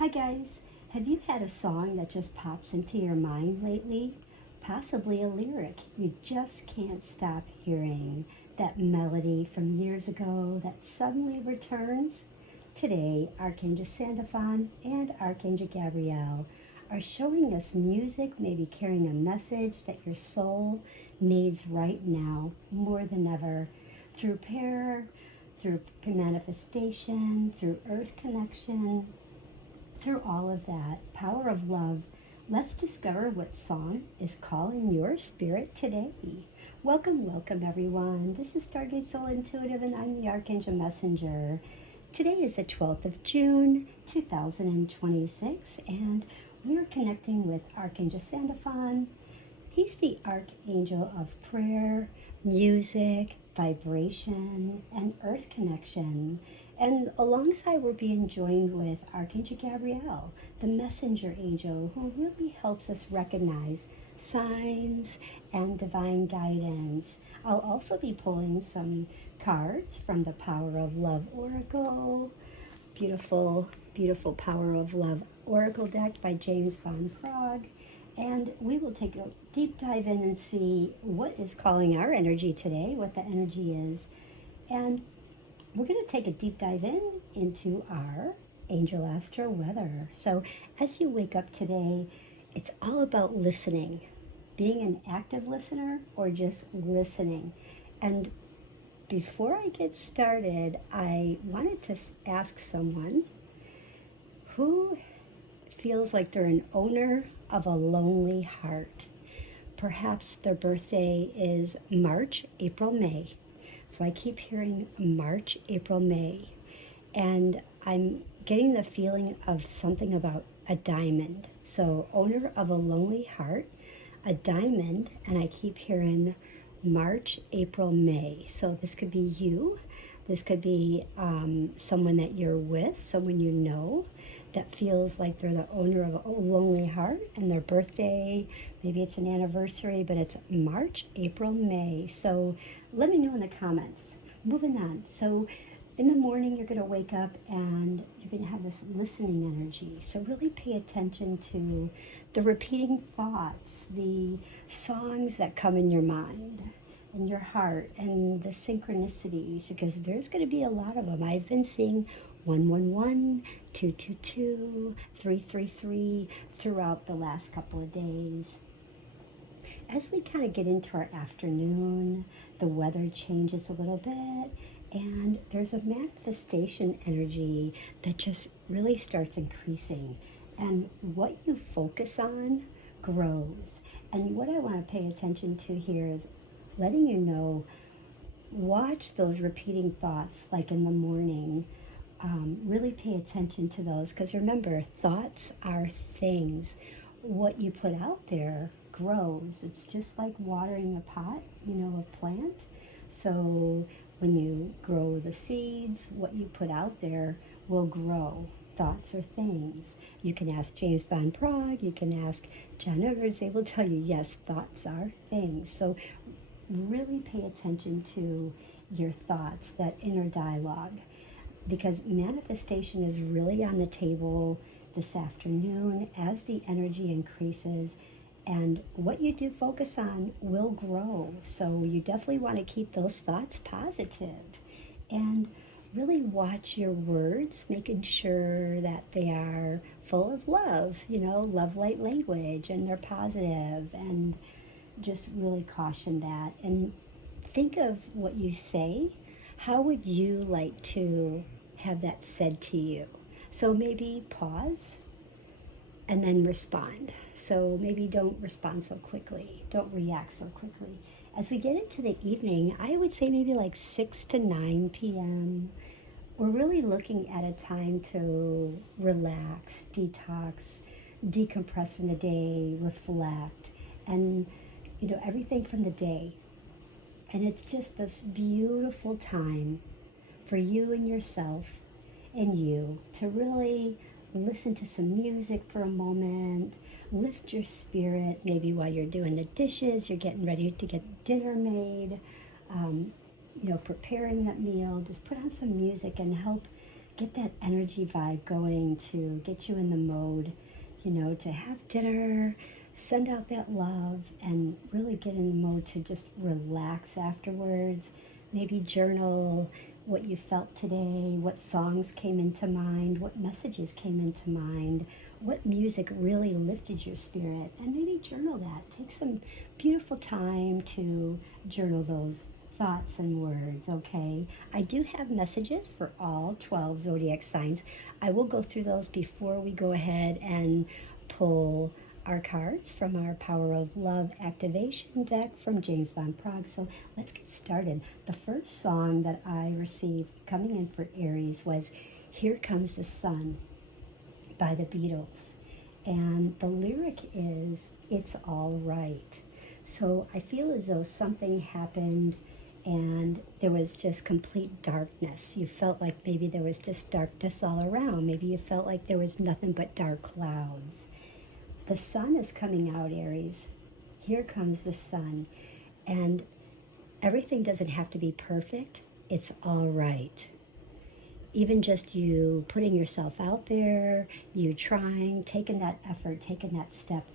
Hi guys, have you had a song that just pops into your mind lately? Possibly a lyric you just can't stop hearing. That melody from years ago that suddenly returns? Today, Archangel Sandalphon and Archangel Gabriel are showing us music maybe carrying a message that your soul needs right now more than ever. Through prayer, through manifestation, through earth connection, through all of that power of love, let's discover what song is calling your spirit today. Welcome, everyone. This is Stargate Soul Intuitive, and I'm the Archangel Messenger. Today is the 12th of June, 2026, and we're connecting with Archangel Sandalphon. He's the Archangel of prayer, music, vibration, and earth connection. And alongside, we're being joined with Archangel Gabriel, the messenger angel, who really helps us recognize signs and divine guidance. I'll also be pulling some cards from the Power of Love Oracle. Beautiful, beautiful Power of Love Oracle deck by James Van Praagh. And we will take a deep dive in and see what is calling our energy today, what the energy is. And we're going to take a deep dive into our Angel Astro Weather. So as you wake up today, it's all about listening, being an active listener or just listening. And before I get started, I wanted to ask someone who feels like they're an owner of a lonely heart. Perhaps their birthday is March, April, May. So I keep hearing March, April, May. And I'm getting the feeling of something about a diamond. So owner of a lonely heart, a diamond, and I keep hearing March, April, May. So this could be you. This could be someone that you're with, someone you know that feels like they're the owner of a lonely heart, and their birthday, maybe it's an anniversary, but it's March, April, May. So let me know in the comments. Moving on. So in the morning, you're going to wake up and you're going to have this listening energy. So really pay attention to the repeating thoughts, the songs that come in your mind, in your heart, and the synchronicities, because there's going to be a lot of them. I've been seeing 111, 222, 333 throughout the last couple of days. As we kind of get into our afternoon, the weather changes a little bit, and there's a manifestation energy that just really starts increasing. And what you focus on grows. And what I want to pay attention to here is letting you know, watch those repeating thoughts like in the morning. Really pay attention to those, because remember, thoughts are things. What you put out there grows. It's just like watering a pot, a plant. So when you grow the seeds, what you put out there will grow. Thoughts are things. You can ask James Van Praagh, you can ask John Edwards, they will tell you, yes, thoughts are things. So really pay attention to your thoughts, that inner dialogue, because manifestation is really on the table this afternoon as the energy increases, and what you do focus on will grow. So you definitely want to keep those thoughts positive and really watch your words, making sure that they are full of love, love light language, and they're positive, and just really caution that. And think of what you say. How would you like to have that said to you? So maybe pause and then respond. So maybe don't respond so quickly. Don't react so quickly. As we get into the evening, I would say maybe like 6 to 9 p.m., we're really looking at a time to relax, detox, decompress from the day, reflect, and everything from the day. And it's just this beautiful time for you and yourself and you to really listen to some music for a moment, lift your spirit, maybe while you're doing the dishes, you're getting ready to get dinner made, preparing that meal. Just put on some music and help get that energy vibe going to get you in the mode, to have dinner, send out that love, and really get in the mode to just relax afterwards. Maybe journal what you felt today, what songs came into mind, what messages came into mind, what music really lifted your spirit, and maybe journal that. Take some beautiful time to journal those thoughts and words, okay? I do have messages for all 12 zodiac signs. I will go through those before we go ahead and pull our cards from our Power of Love activation deck from James Van Praagh. So let's get started. The first song that I received coming in for Aries was Here Comes the Sun by the Beatles. And the lyric is, it's all right. So I feel as though something happened and there was just complete darkness. You felt like maybe there was just darkness all around. Maybe you felt like there was nothing but dark clouds. The sun is coming out, Aries. Here comes the sun. And everything doesn't have to be perfect. It's all right. Even just you putting yourself out there, you trying, taking that effort, taking that step,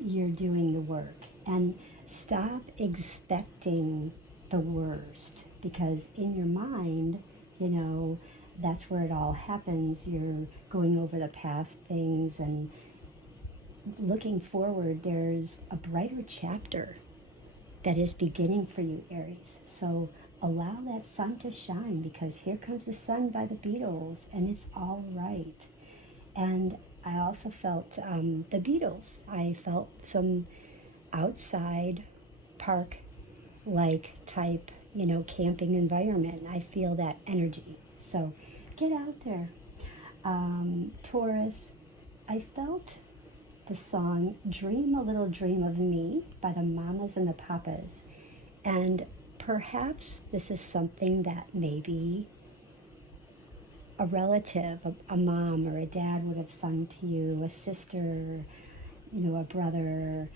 you're doing the work. And stop expecting the worst, because in your mind, that's where it all happens. You're going over the past things and looking forward. There's a brighter chapter that is beginning for you, Aries. So allow that sun to shine, because here comes the sun by the Beatles, and it's all right. And I also felt the Beatles. I felt some outside park-like type, camping environment. I feel that energy. So get out there. Taurus, I felt the song Dream a Little Dream of Me by the Mamas and the Papas. And perhaps this is something that maybe a relative, a mom or a dad would have sung to you, a sister, a brother.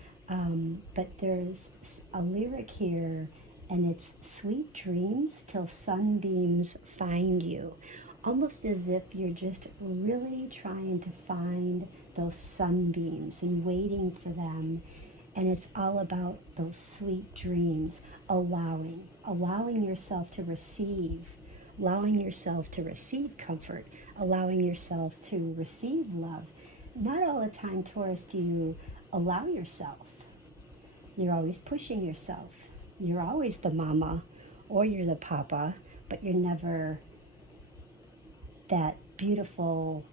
But there's a lyric here, and it's sweet dreams till sunbeams find you. Almost as if you're just really trying to find those sunbeams and waiting for them. And it's all about those sweet dreams, allowing yourself to receive, comfort, allowing yourself to receive love. Not all the time, Taurus, do you allow yourself. You're always pushing yourself. You're always the mama or you're the papa, but you're never that beautiful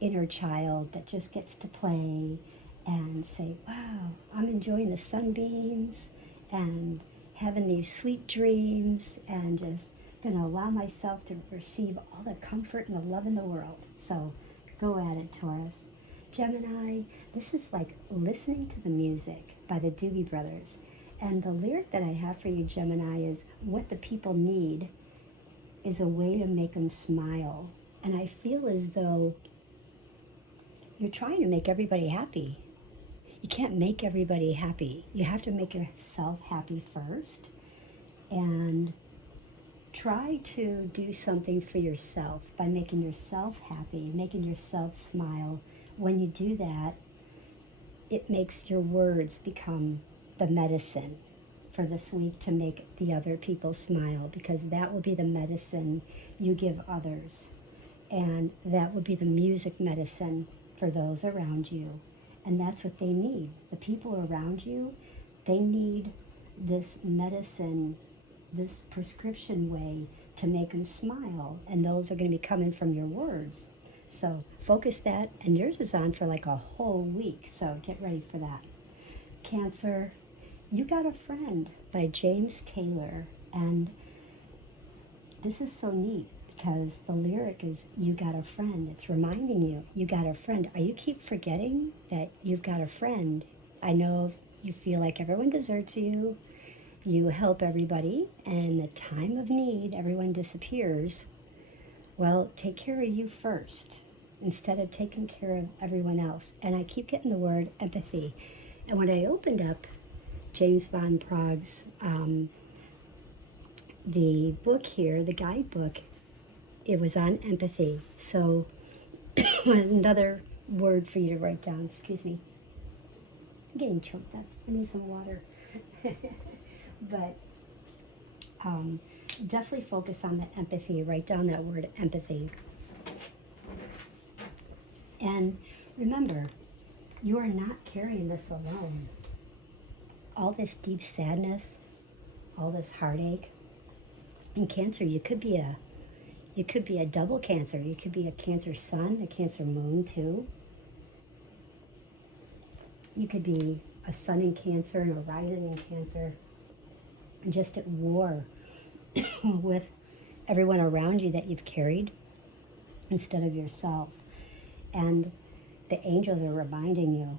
inner child that just gets to play and say, wow, I'm enjoying the sunbeams and having these sweet dreams and just going to allow myself to receive all the comfort and the love in the world. So go at it, Taurus. Gemini, this is like listening to the music by the Doobie Brothers. And the lyric that I have for you, Gemini, is what the people need is a way to make them smile. And I feel as though you're trying to make everybody happy. You can't make everybody happy. You have to make yourself happy first. And try to do something for yourself by making yourself happy, making yourself smile. When you do that, it makes your words become the medicine for this week to make the other people smile, because that will be the medicine you give others. And that will be the music medicine for those around you. And that's what they need. The people around you, they need this medicine, this prescription way to make them smile. And those are going to be coming from your words. So focus that, and yours is on for like a whole week, so get ready for that. Cancer, You Got a Friend by James Taylor, and this is so neat because the lyric is, you got a friend. It's reminding you, you got a friend. You keep forgetting that you've got a friend. I know you feel like everyone deserts you, you help everybody, and in the time of need, everyone disappears. Well, take care of you first instead of taking care of everyone else. And I keep getting the word empathy. And when I opened up James Van Praagh's the book here, the guidebook, it was on empathy. So another word for you to write down. Excuse me. I'm getting choked up. I need some water. But definitely focus on the empathy. Write down that word empathy. And remember, you are not carrying this alone. All this deep sadness, all this heartache. In Cancer, you could be a double Cancer. You could be a Cancer sun, a Cancer moon too. You could be a sun in Cancer and a rising in Cancer, and just at war with everyone around you that you've carried instead of yourself. And the angels are reminding you,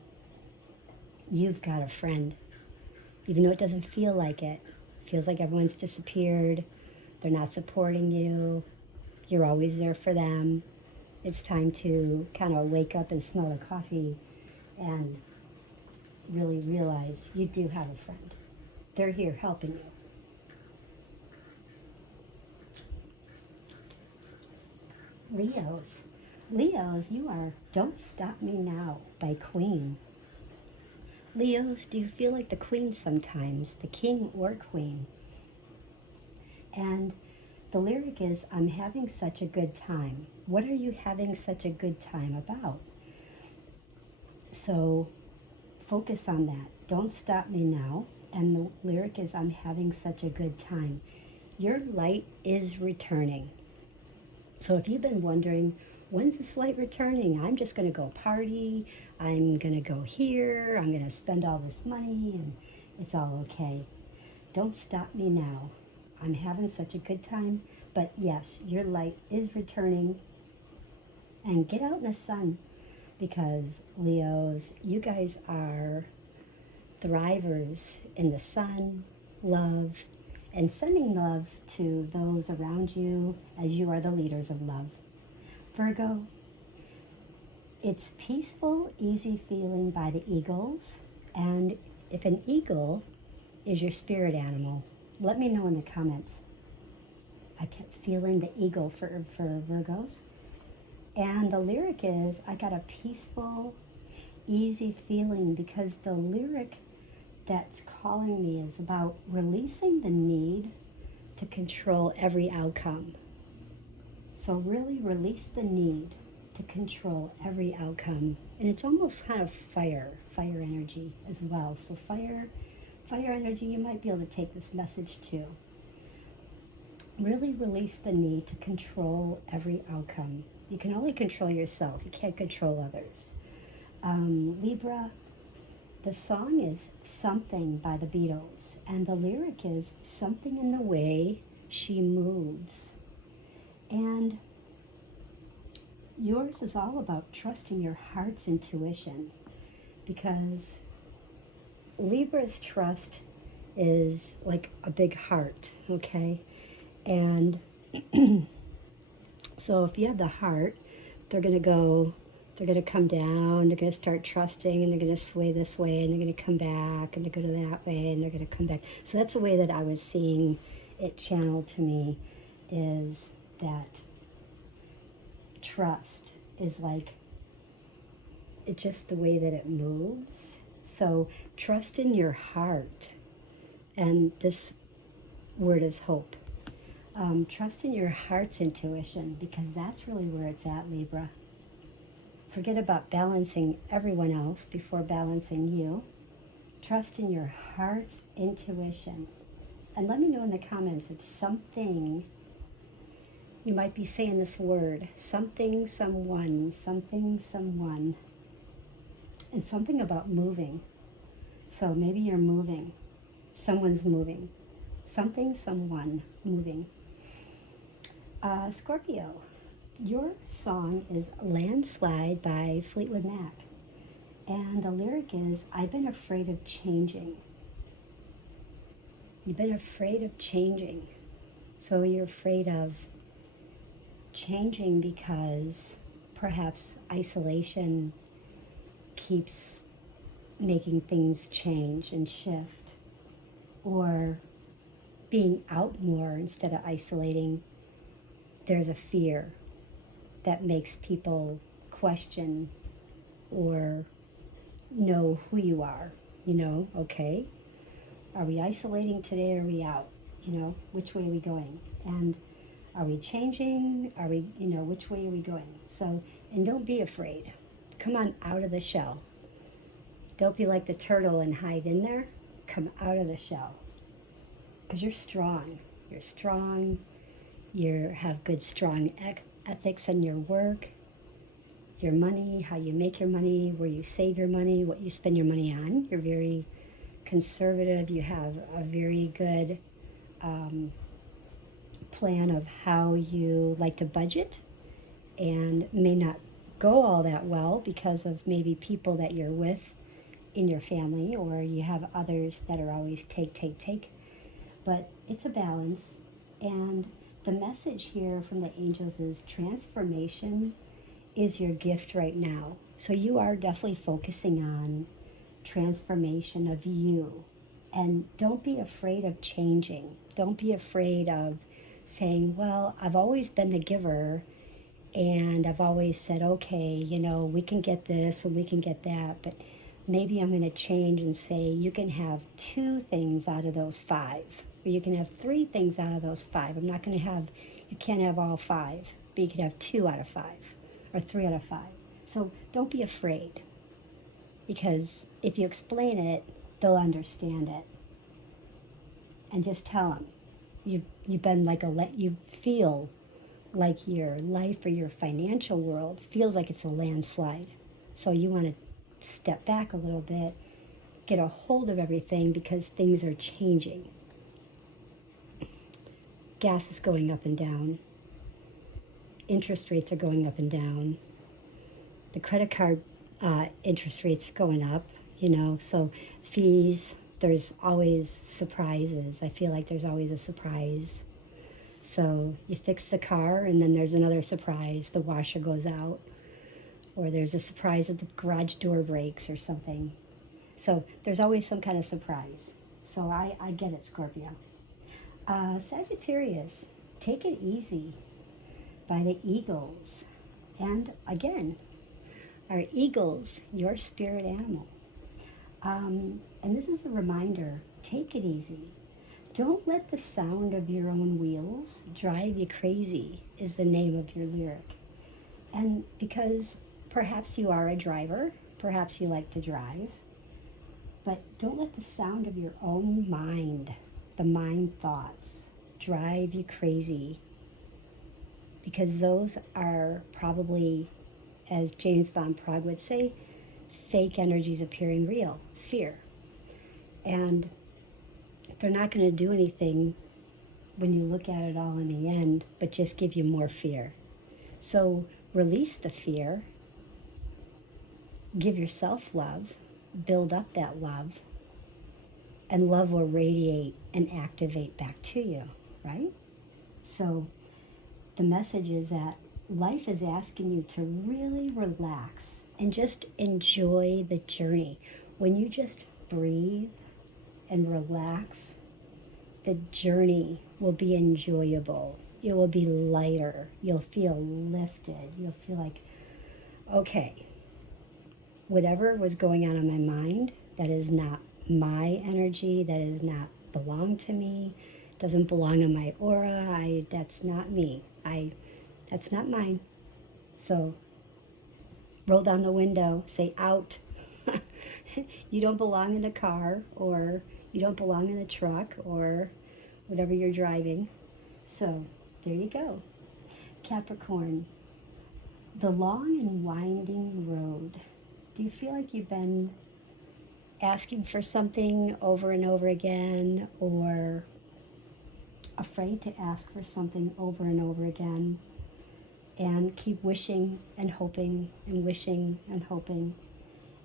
you've got a friend. Even though it doesn't feel like it. It feels like everyone's disappeared. They're not supporting you. You're always there for them. It's time to kind of wake up and smell the coffee and really realize you do have a friend. They're here helping you. Leos, you are Don't Stop Me Now by Queen. Leos, do you feel like the queen sometimes, the king or queen? And the lyric is, I'm having such a good time. What are you having such a good time about? So focus on that. Don't stop me now. And the lyric is, I'm having such a good time. Your light is returning. So if you've been wondering, when's this light returning? I'm just going to go party. I'm going to go here. I'm going to spend all this money and it's all okay. Don't stop me now. I'm having such a good time. But yes, your light is returning. And get out in the sun, because Leos, you guys are thrivers in the sun, love, and sending love to those around you as you are the leaders of love. Virgo, it's peaceful, easy feeling by the eagles. And if an eagle is your spirit animal, let me know in the comments. I kept feeling the eagle for Virgos. And the lyric is, I got a peaceful, easy feeling, because the lyric that's calling me is about releasing the need to control every outcome. So really release the need to control every outcome. And it's almost kind of fire energy as well. So fire energy, you might be able to take this message too. Really release the need to control every outcome. You can only control yourself. You can't control others. Libra, the song is Something by the Beatles, and the lyric is something in the way she moves. And yours is all about trusting your heart's intuition, because Libra's trust is like a big heart, okay? And so if you have the heart, they're going to come down, they're going to start trusting, and they're going to sway this way, and they're going to come back, and they're going to go that way, and they're going to come back. So that's the way that I was seeing it channeled to me, is that trust is like, it's just the way that it moves. So trust in your heart. And this word is hope. Trust in your heart's intuition, because that's really where it's at, Libra. Forget about balancing everyone else before balancing you. Trust in your heart's intuition. And let me know in the comments if something, you might be saying this word, something, someone, and something about moving. So maybe you're moving, someone's moving, something, someone moving. Scorpio, your song is Landslide by Fleetwood Mac. And the lyric is, I've been afraid of changing. You've been afraid of changing. So you're afraid of changing because perhaps isolation keeps making things change and shift, or being out more instead of isolating there's a fear that makes people question or know who you are. Okay, are we isolating today or are we out? Which way are we going? And are we changing? Are we, which way are we going? So, and don't be afraid. Come on out of the shell. Don't be like the turtle and hide in there. Come out of the shell. Because you're strong. You're strong. You have good, strong ethics in your work, your money, how you make your money, where you save your money, what you spend your money on. You're very conservative. You have a very good plan of how you like to budget, and may not go all that well because of maybe people that you're with in your family, or you have others that are always take. But it's a balance. And the message here from the angels is transformation is your gift right now. So you are definitely focusing on transformation of you. And don't be afraid of changing. Don't be afraid of saying, well, I've always been the giver, and I've always said, okay, we can get this and we can get that, but maybe I'm going to change and say you can have 2 things out of those 5, or you can have 3 things out of those 5. I'm not going to have, you can't have all 5, but you can have 2 out of 5 or 3 out of 5. So don't be afraid, because if you explain it, they'll understand it. And just tell them you've been like you feel like your life or your financial world feels like it's a landslide. So you want to step back a little bit, get a hold of everything, because things are changing. Gas is going up and down. Interest rates are going up and down. The credit card interest rates are going up, so fees, there's always surprises. I feel like there's always a surprise. So you fix the car and then there's another surprise. The washer goes out, or there's a surprise that the garage door breaks or something. So there's always some kind of surprise. So I get it, Scorpio. Sagittarius, Take It Easy by the Eagles. And again, our eagles, your spirit animal. And this is a reminder, take it easy. Don't let the sound of your own wheels drive you crazy, is the name of your lyric. And because perhaps you are a driver, perhaps you like to drive, but don't let the sound of your own mind, the mind thoughts, drive you crazy, because those are probably, as James Van Praagh would say, fake energies appearing real, fear. And they're not going to do anything when you look at it all in the end, but just give you more fear. So release the fear, give yourself love, build up that love, and love will radiate and activate back to you, right? So the message is that life is asking you to really relax and just enjoy the journey. When you just breathe and relax, the journey will be enjoyable. It will be lighter. You'll feel lifted. You'll feel like, okay, whatever was going on in my mind, that is not my energy, that is not belong to me, doesn't belong in my aura, that's not me. That's not mine. So roll down the window, say out. You don't belong in the car, or you don't belong in the truck, or whatever you're driving. So there you go. Capricorn, the long and winding road. Do you feel like you've been asking for something over and over again, or afraid to ask for something over and over again, and keep wishing and hoping and wishing and hoping?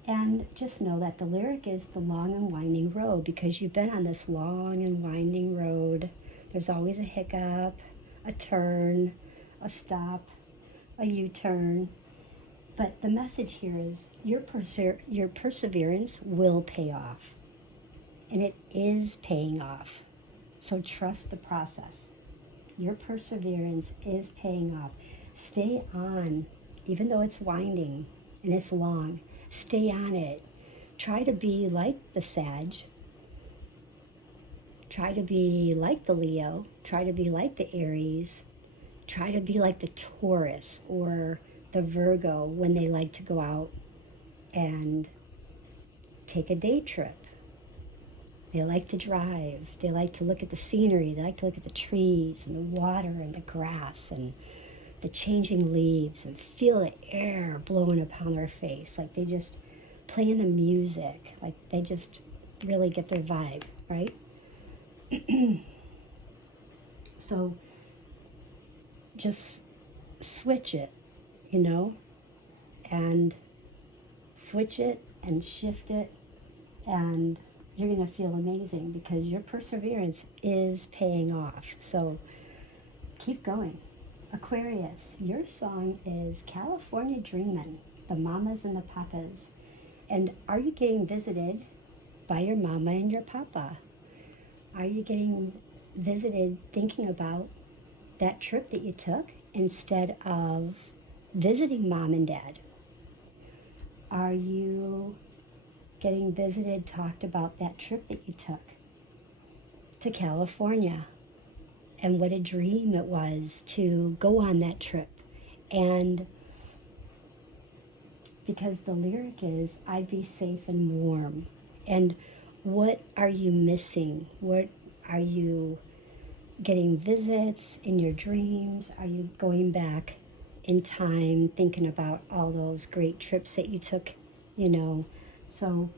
And just know that the lyric is the long and winding road, because you've been on this long and winding road. There's always a hiccup, a turn, a stop, a U-turn. But the message here is your perseverance will pay off. And it is paying off. So trust the process. Your perseverance is paying off. Stay on, even though it's winding and it's long. Stay on it. Try to be like the Sag. Try to be like the Leo. Try to be like the Aries. Try to be like the Taurus or the Virgo when they like to go out and take a day trip. They like to drive. They like to look at the scenery. They like to look at the trees and the water and the grass and the changing leaves and feel the air blowing upon their face. Like they just play in the music. Like they just really get their vibe, right? So just switch it, and switch it and shift it, and you're going to feel amazing because your perseverance is paying off. So keep going. Aquarius, your song is California Dreamin', the mamas and the papas. And are you getting visited by your mama and your papa? Are you getting visited thinking about that trip that you took instead of visiting mom and dad? Are you getting visited, talked about that trip that you took to California and what a dream it was to go on that trip? And because the lyric is, I'd be safe and warm. And what are you missing? What are you getting visits in your dreams? Are you going back in time thinking about all those great trips that you took, So,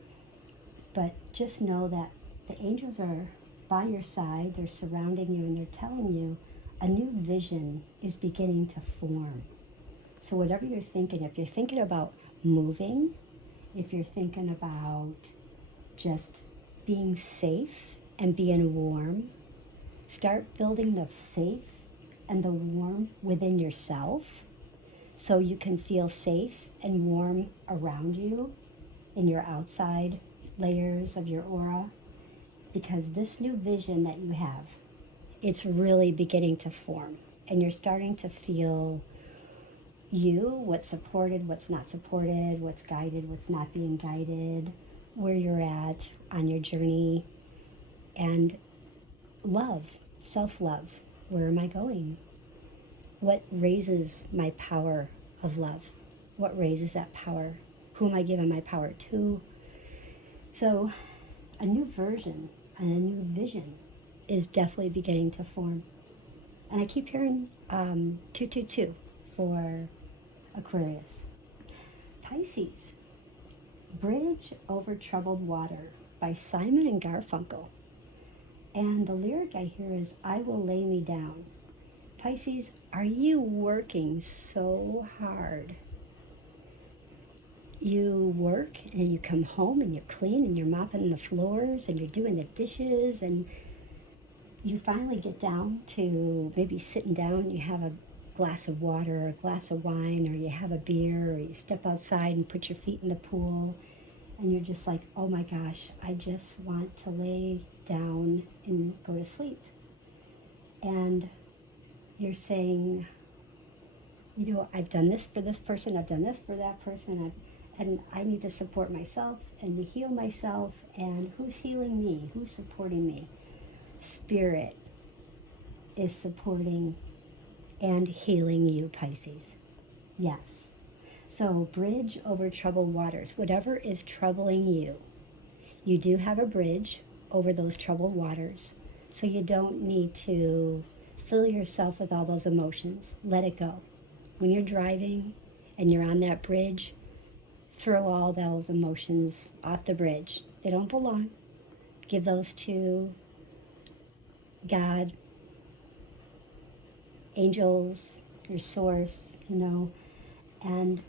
but just know that the angels are by your side, they're surrounding you, and they're telling you a new vision is beginning to form. So whatever you're thinking, if you're thinking about moving, if you're thinking about just being safe and being warm, start building the safe and the warm within yourself so you can feel safe and warm around you in your outside layers of your aura. Because this new vision that you have, it's really beginning to form. And you're starting to feel what's supported, what's not supported, what's guided, what's not being guided, where you're at on your journey. And love, self-love. Where am I going? What raises my power of love? What raises that power? Who am I giving my power to? So a new version and a new vision is definitely beginning to form. And I keep hearing 222 for Aquarius. Pisces, Bridge Over Troubled Water by Simon and Garfunkel. And the lyric I hear is, I will lay me down. Pisces, are you working so hard? You work and you come home and you're clean and you're mopping the floors and you're doing the dishes, and you finally get down to maybe sitting down, you have a glass of water or a glass of wine, or you have a beer, or you step outside and put your feet in the pool, and you're just like, oh my gosh, I just want to lay down and go to sleep. And you're saying, I've done this for this person, I've done this for that person, and I need to support myself and heal myself. And who's healing me? Who's supporting me? Spirit is supporting and healing you, Pisces. Yes. So bridge over troubled waters. Whatever is troubling you, you do have a bridge over those troubled waters. So you don't need to fill yourself with all those emotions. Let it go. When you're driving and you're on that bridge, throw all those emotions off the bridge. They don't belong. Give those to God, angels, your source, and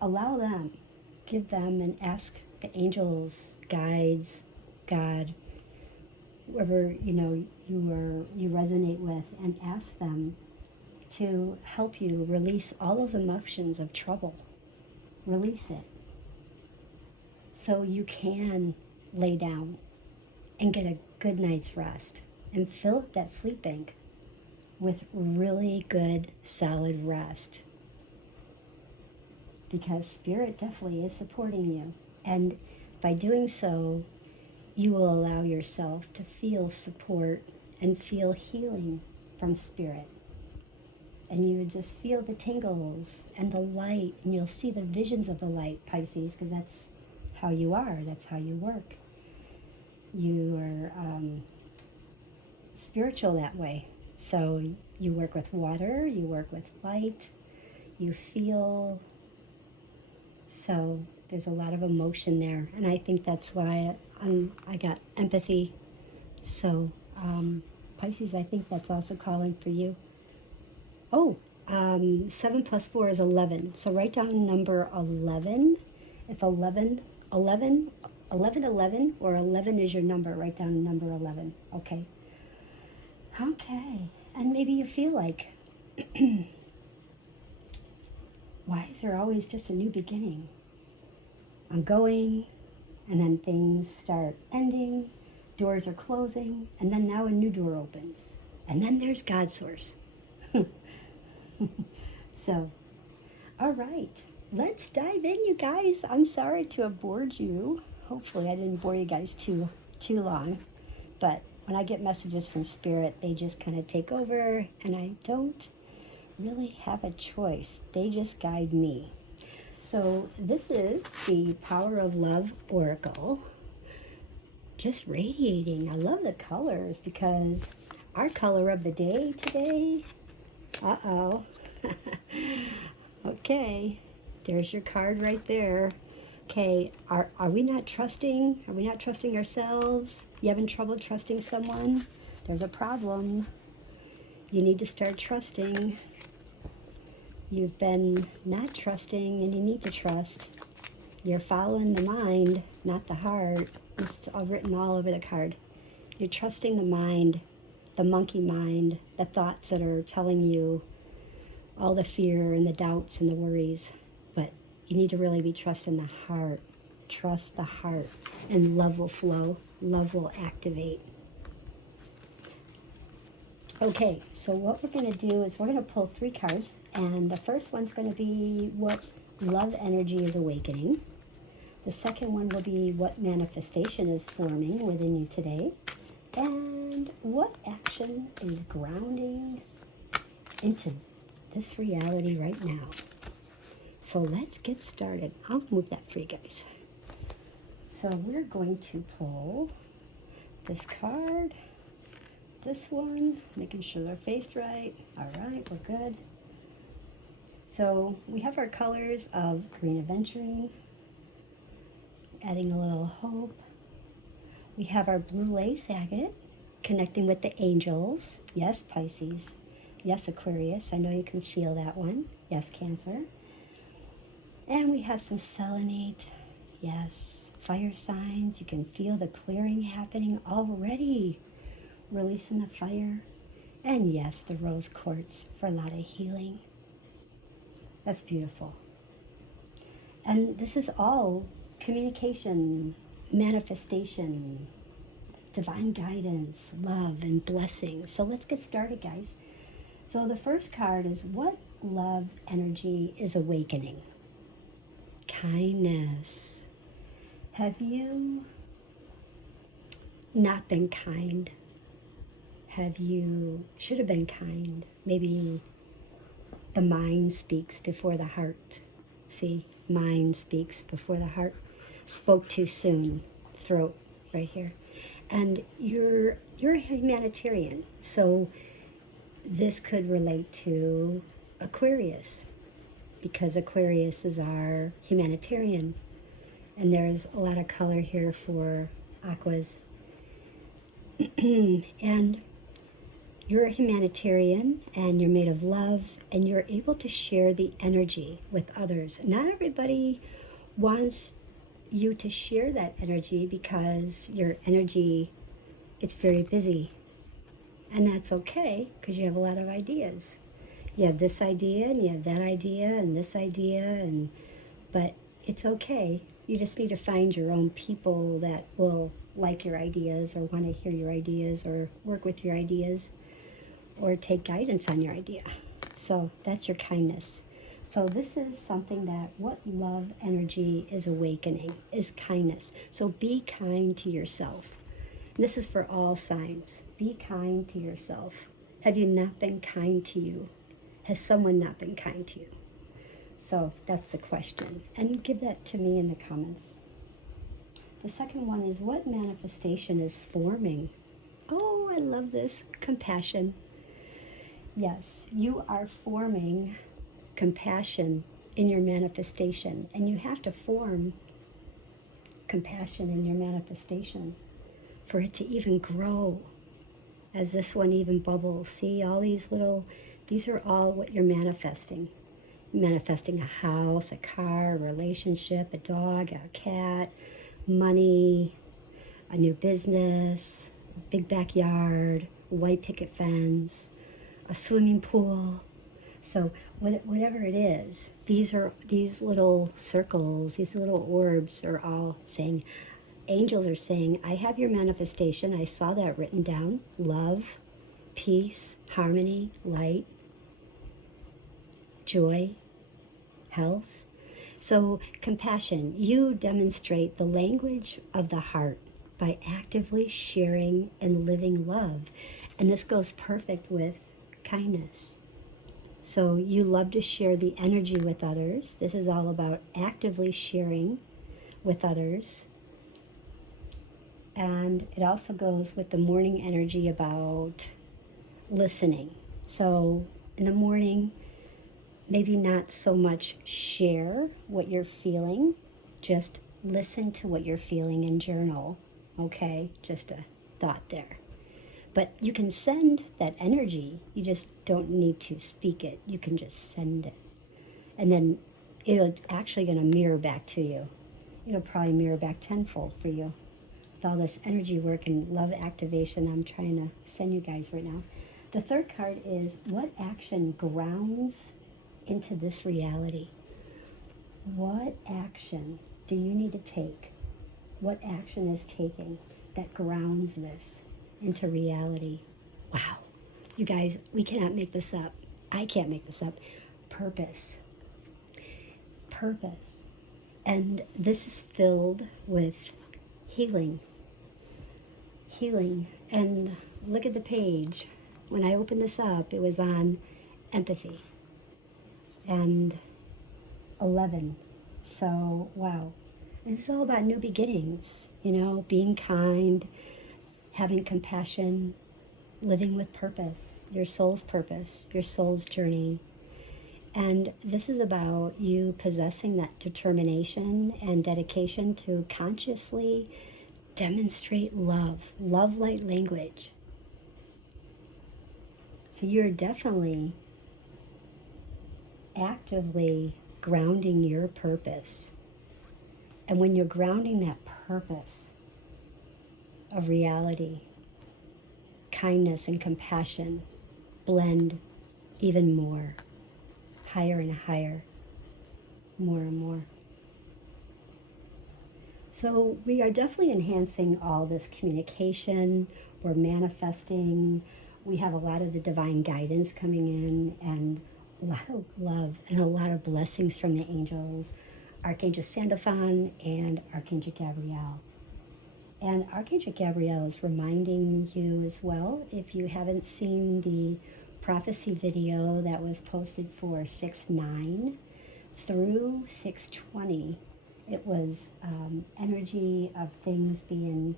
allow them, give them, and ask the angels, guides, God, whoever you resonate with, and ask them to help you release all those emotions of trouble. Release it so you can lay down and get a good night's rest. and fill up that sleep bank with really good, solid rest. Because Spirit definitely is supporting you. And by doing so, you will allow yourself to feel support and feel healing from Spirit. And you would just feel the tingles and the light, and you'll see the visions of the light, Pisces, because that's how you are, that's how you work. You are spiritual that way. So you work with water, you work with light, you feel. So there's a lot of emotion there, and I think that's why I got empathy. So Pisces, I think that's also calling for you. Oh, 7 plus 4 is 11. So write down number 11. If 11, or 11 is your number, write down number 11. Okay. Okay. And maybe you feel like, why is there always just a new beginning? I'm going, and then things start ending, doors are closing, and then now a new door opens. And then there's God Source. So, all right, let's dive in, you guys. I'm sorry to have bored you. Hopefully I didn't bore you guys too long. But when I get messages from Spirit, they just kind of take over, and I don't really have a choice. They just guide me. So this is the Power of Love Oracle. Just radiating. I love the colors because our color of the day today, okay, there's your card right there. Okay, are we not trusting? Are we not trusting ourselves? You having trouble trusting someone? There's a problem. You need to start trusting. You've been not trusting, and you need to trust. You're following the mind, not the heart. It's all written all over the card. You're trusting the mind, the monkey mind, the thoughts that are telling you all the fear and the doubts and the worries. But you need to really be trusting the heart. Trust the heart, and love will flow. Love will activate. Okay, so what we're going to do is we're going to pull 3 cards, and the first one's going to be what love energy is awakening. The second one will be what manifestation is forming within you today, and what action is grounding into this reality right now. So let's get started. I'll move that for you guys. So we're going to pull this card, this one, making sure they're faced right. All right, we're good. So we have our colors of green adventuring, adding a little hope. We have our blue lace agate, connecting with the angels. Yes, Pisces. Yes, Aquarius. I know you can feel that one. Yes, Cancer. And we have some selenite. Yes, fire signs. You can feel the clearing happening already. Releasing the fire. And yes, the rose quartz for a lot of healing. That's beautiful. And this is all communication, manifestation, divine guidance, love, and blessings. So let's get started, guys. So the first card is what love energy is awakening. Kindness. Have you not been kind? Should have been kind? Maybe the mind speaks before the heart. See, mind speaks before the heart. Spoke too soon. Throat right here. And you're a humanitarian. So this could relate to Aquarius, because Aquarius is our humanitarian. And there's a lot of color here for aquas. And you're a humanitarian, and you're made of love, and you're able to share the energy with others. Not everybody wants you to share that energy because your energy, it's very busy. And that's okay, because you have a lot of ideas. You have this idea, and you have that idea, and this idea, but it's okay. You just need to find your own people that will like your ideas or want to hear your ideas or work with your ideas or take guidance on your idea. So that's your kindness. So this is something that what love energy is awakening is kindness. So be kind to yourself. This is for all signs. Be kind to yourself. Have you not been kind to you? Has someone not been kind to you? So that's the question. And give that to me in the comments. The second one is, what manifestation is forming? Oh, I love this. Compassion. Yes, you are forming compassion in your manifestation. And you have to form compassion in your manifestation for it to even grow. As this one even bubbles. See, all these are all what you're manifesting. Manifesting a house, a car, a relationship, a dog, a cat, money, a new business, a big backyard, a white picket fence, a swimming pool. So whatever it is, these little circles, these little orbs are all saying, angels are saying, I have your manifestation. I saw that written down. Love, peace, harmony, light, joy, health. So compassion, you demonstrate the language of the heart by actively sharing and living love. And this goes perfect with kindness. So you love to share the energy with others. This is all about actively sharing with others. And it also goes with the morning energy about listening. So in the morning, maybe not so much share what you're feeling, just listen to what you're feeling and journal, okay? Just a thought there. But you can send that energy, you just don't need to speak it, you can just send it. And then it's actually going to mirror back to you. It'll probably mirror back tenfold for you. With all this energy work and love activation I'm trying to send you guys right now. The third card is, what action grounds into this reality? What action do you need to take? What action is taking that grounds this into reality? Wow. You guys, we cannot make this up. I can't make this up. Purpose. Purpose. And this is filled with healing. Healing. And look at the page. When I opened this up, it was on empathy. And 11. So, wow. And it's all about new beginnings, being kind, having compassion, living with purpose, your soul's journey. And this is about you possessing that determination and dedication to consciously demonstrate love light language. So you're definitely actively grounding your purpose. And when you're grounding that purpose of reality, kindness and compassion blend even more, higher and higher, more and more. So we are definitely enhancing all this communication. We're manifesting. We have a lot of the divine guidance coming in, and a lot of love and a lot of blessings from the angels, Archangel Sandalphon and Archangel Gabriel. And Archangel Gabriel is reminding you as well, if you haven't seen the prophecy video that was posted for 6/9 through 6/20, it was energy of things being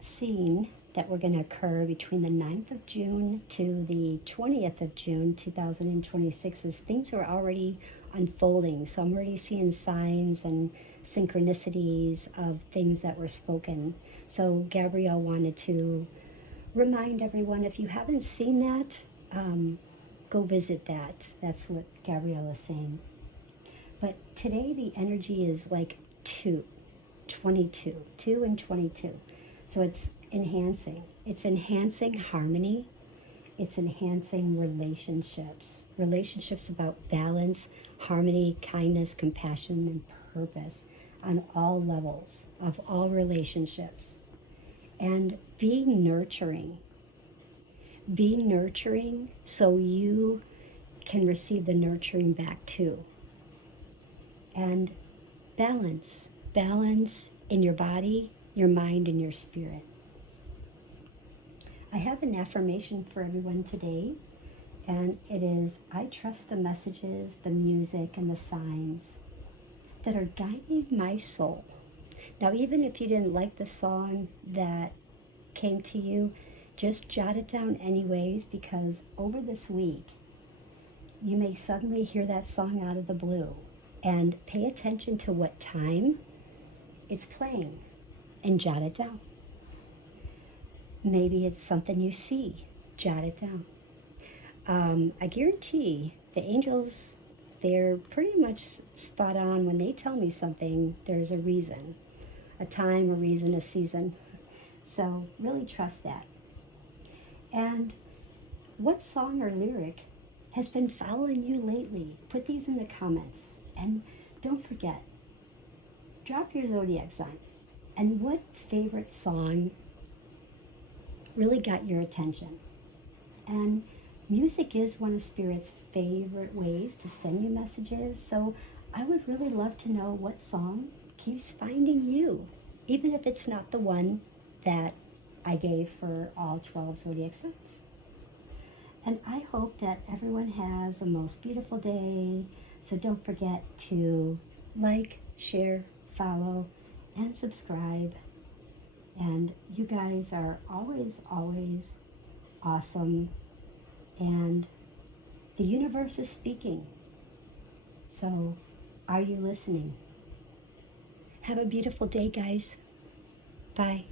seen that were going to occur between the 9th of June to the 20th of June, 2026, as things are already unfolding. So I'm already seeing signs and synchronicities of things that were spoken. So Gabriel wanted to remind everyone, if you haven't seen that, go visit that. That's what Gabriel is saying. But today the energy is like 2 and 22. So it's enhancing. It's enhancing harmony. It's enhancing relationships. Relationships about balance, harmony, kindness, compassion, and purpose on all levels of all relationships. and being nurturing. Be nurturing so you can receive the nurturing back too. And balance. Balance in your body, your mind, and your spirit. I have an affirmation for everyone today, and it is, I trust the messages, the music, and the signs that are guiding my soul. Now, even if you didn't like the song that came to you, just jot it down anyways, because over this week, you may suddenly hear that song out of the blue, and pay attention to what time it's playing and jot it down. Maybe it's something you see, jot it down. I guarantee the angels, they're pretty much spot on. When they tell me something, there's a reason, a time, a reason, a season. So really trust that. And what song or lyric has been following you lately? Put these in the comments. And don't forget, drop your zodiac sign. And what favorite song really got your attention? And music is one of Spirit's favorite ways to send you messages. So I would really love to know what song keeps finding you, even if it's not the one that I gave for all 12 zodiac signs. And I hope that everyone has a most beautiful day. So don't forget to like, share, follow, and subscribe. And you guys are always, always awesome. And the universe is speaking. So are you listening? Have a beautiful day, guys. Bye.